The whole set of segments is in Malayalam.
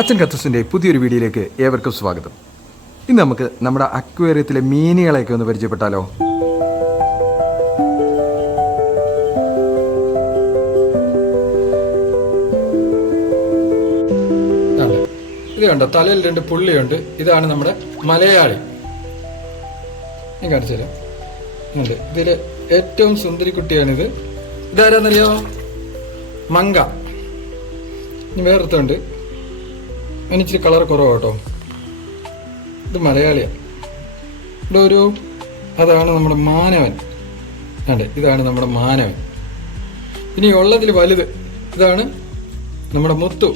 അച്ഛൻ കത്തസിൻ്റെ പുതിയൊരു വീഡിയോയിലേക്ക് ഏവർക്കും സ്വാഗതം. ഇന്ന് നമുക്ക് നമ്മുടെ അക്വേറിയത്തിലെ മീനുകളെയൊക്കെ ഒന്ന് പരിചയപ്പെട്ടാലോ? ഇത് കണ്ടോ, തലയിൽ 2 പുള്ളിയുണ്ട്. ഇതാണ് നമ്മുടെ മലയാളി. ഞാൻ കാണിച്ചു തരാം. ഉണ്ട് ഇതില് ഏറ്റവും സുന്ദരി കുട്ടിയാണിത്. ഇതാരാന്നറിയാമോ? മങ്ക. ഇനി വേറൊരുത്തുണ്ട്, ഇച്ചിരി കളർ കുറവാണ് കേട്ടോ. ഇത് മലയാളിയാണ്. ഇവിടെ അതാണ് നമ്മുടെ മാനവൻ. അതെ, ഇതാണ് നമ്മുടെ മാനവൻ. ഇനി ഉള്ളതിൽ വലുത് ഇതാണ് നമ്മുടെ മുത്തു.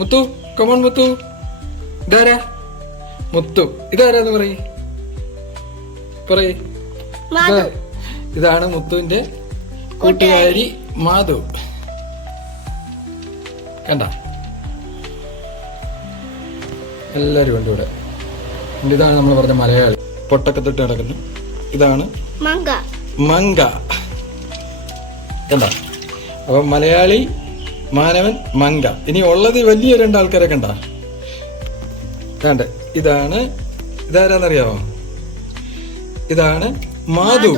മുത്തു, കമോൺ മുത്തു. ഇതാരാ? മുത്തു. ഇതാരാന്ന് പറയ്. ഇതാണ് മുത്തുവിന്റെ കൂട്ടുകാരി മാധു. കണ്ട, എല്ലാരും ഉണ്ട് ഇവിടെ. ഇതാണ് നമ്മൾ പറഞ്ഞ മലയാളി, പൊട്ടൊക്കെ തൊട്ട് നടക്കുന്നു. ഇതാണ് മങ്ക. കണ്ട, അപ്പൊ മലയാളി, മാനവൻ, മങ്ക. ഇനി ഉള്ളത് വലിയ 2 ആൾക്കാരെ കണ്ട. ഇതാരാന്നറിയാമോ? ഇതാണ് മാധു.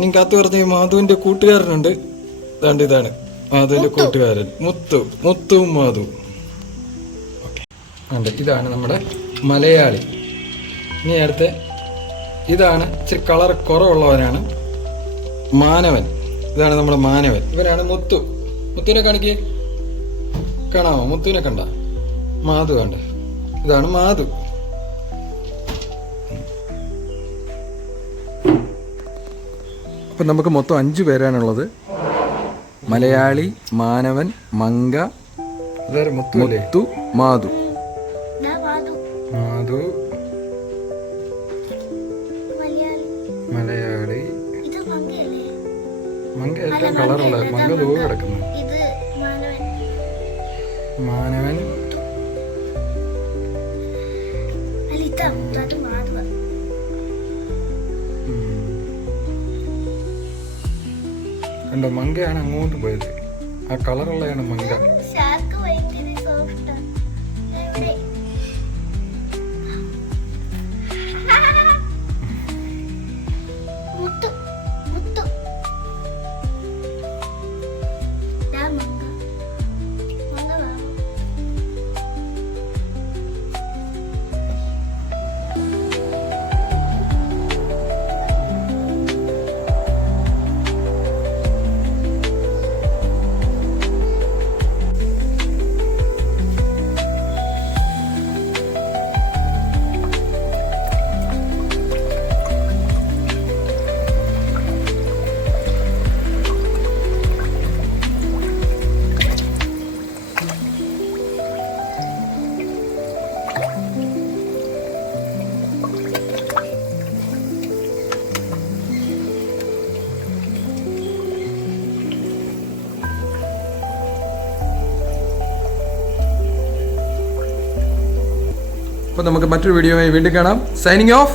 നിങ്ങൾക്ക് പറഞ്ഞ മാധുവിന്റെ കൂട്ടുകാരനുണ്ട്. ഇതാണ് മാധുവിന്റെ കൂട്ടുകാരൻ മുത്തുവും മാധു. ഇതാണ് നമ്മുടെ മലയാളി. ഇനി അടുത്ത ഇതാണ് ഇച്ചിരി കളർ കുറവുള്ളവനാണ് മാനവൻ. ഇതാണ് നമ്മുടെ മാനവൻ. ഇവരാണ് മുത്തുവിനെ കാണിക്കേ. കാണാമോ? മുത്തുവിനെ കണ്ട? മാധു കണ്ട? ഇതാണ് മാധു. അപ്പൊ നമുക്ക് മൊത്തം 5 പേരാണുള്ളത്. മലയാളി, മാനവൻ, മങ്ക, മുത്തു, മാധു. മലയാളി, മങ്ക ഏറ്റവും കളറുള്ള മങ്ക ദൂരെ കിടക്കുന്നു. മാനവൻ, കണ്ടോ? മങ്കയാണ് അങ്ങോട്ട് പോയത്. ആ കളറുള്ളതാണ് മങ്ക. അപ്പോൾ നമുക്ക് മറ്റൊരു വീഡിയോയുമായി വീണ്ടും കാണാം. Signing off.